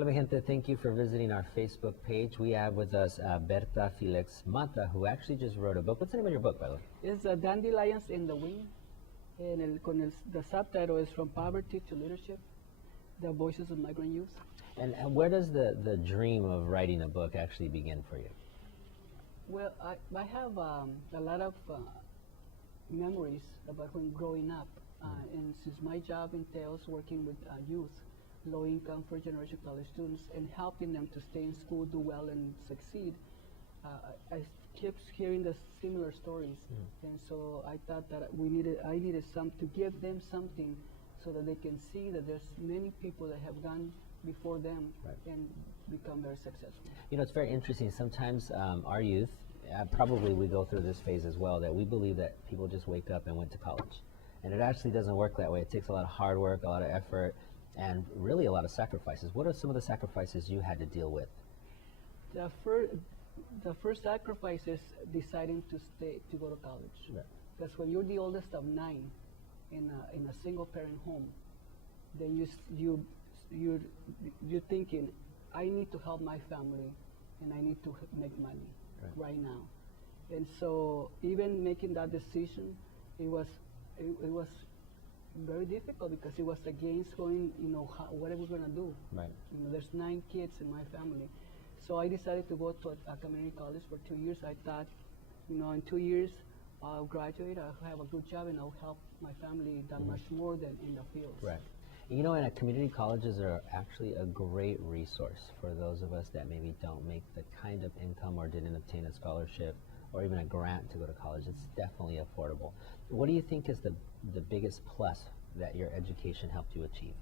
Hola, mi gente. Thank you for visiting our Facebook page. We have with us Bertha, Felix, Mata, who actually just wrote a book. What's the name of your book, by the way? It's Dandelions in the Wind, and the subtitle is From Poverty to Leadership, the Voices of Migrant Youth. And where does the dream of writing a book actually begin for you? Well, I have a lot of memories about when growing up, and since my job entails working with youth, low-income, first-generation college students, and helping them to stay in school, do well, and succeed, I kept hearing the similar stories, and so I thought that I needed to give them something so that they can see that there's many people that have gone before them and become very successful. You know, it's very interesting. Sometimes our youth, probably we go through this phase as well, that we believe that people just wake up and went to college. And it actually doesn't work that way. It takes a lot of hard work, a lot of effort, and really a lot of sacrifices. What are some of the sacrifices you had to deal with? The first sacrifice is deciding to go to college. Because when you're the oldest of 9 in a single parent home, then you're thinking, I need to help my family and I need to make money right now. And so even making that decision, it was very difficult because it was against going, what are we going to do? There's 9 kids in my family. So I decided to go to a community college for 2 years. I thought, in 2 years, I'll graduate, I'll have a good job, and I'll help my family that much more than in the fields. Right. You know, and community colleges are actually a great resource for those of us that maybe don't make the kind of income or didn't obtain a scholarship or even a grant to go to college. It's definitely affordable. What do you think is the biggest plus that your education helped you achieve?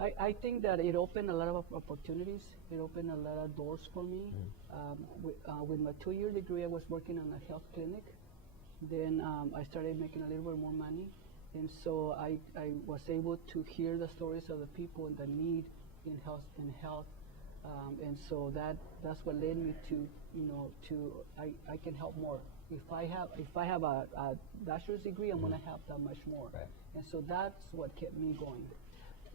I think that it opened a lot of opportunities. It opened a lot of doors for me. With my 2-year degree, I was working on a health clinic. Then I started making a little bit more money. And so I was able to hear the stories of the people and the need in health. And so that's what led me to I can help more. If I have a bachelor's degree, I'm gonna help that much more. And so that's what kept me going.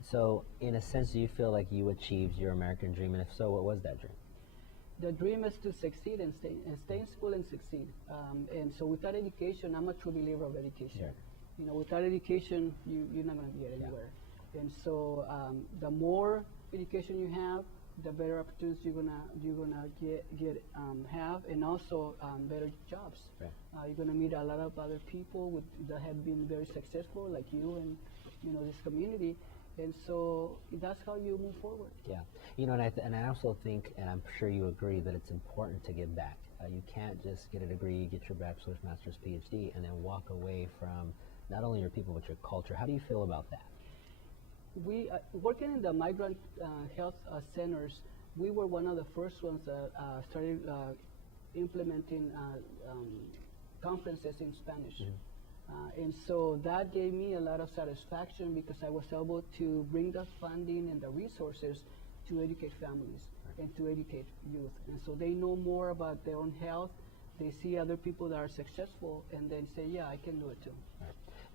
So in a sense, do you feel like you achieved your American dream? And if so, what was that dream? The dream is to succeed and stay in school and succeed. And so without education, I'm a true believer of education. Without education, you're not going to get anywhere. And so the more education you have, the better opportunities you're gonna have, and also better jobs. You're gonna meet a lot of other people that have been very successful, like you and this community. And so that's how you move forward. Yeah, and I also think, and I'm sure you agree, that it's important to give back. You can't just get a degree, get your bachelor's, master's, PhD, and then walk away from not only your people but your culture. How do you feel about that? We working in the migrant health centers. We were one of the first ones that started implementing conferences in Spanish. And so that gave me a lot of satisfaction because I was able to bring the funding and the resources to educate families and to educate youth. And so they know more about their own health. They see other people that are successful and then say, yeah, I can do it too.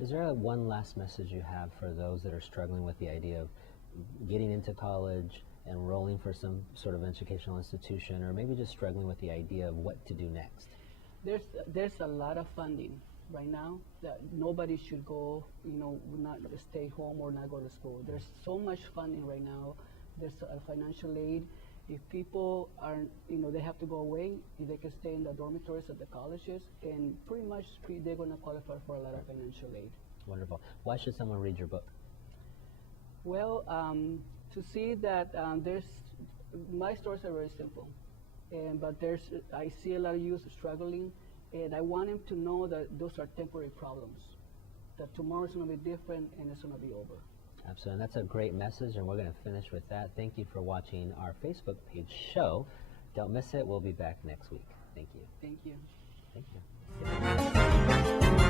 Is there one last message you have for those that are struggling with the idea of getting into college, enrolling for some sort of educational institution, or maybe just struggling with the idea of what to do next? There's a lot of funding right now that nobody should go, not stay home or not go to school. There's so much funding right now. There's a financial aid. If people are, they have to go away, they can stay in the dormitories at the colleges, and pretty much they're going to qualify for a lot of financial aid. Wonderful. Why should someone read your book? Well, to see that my stories are very simple, but I see a lot of youth struggling, and I want them to know that those are temporary problems, that tomorrow is going to be different and it's going to be over. Absolutely, and that's a great message, and we're going to finish with that. Thank you for watching our Facebook page show. Don't miss it. We'll be back next week. Thank you. Thank you. Thank you.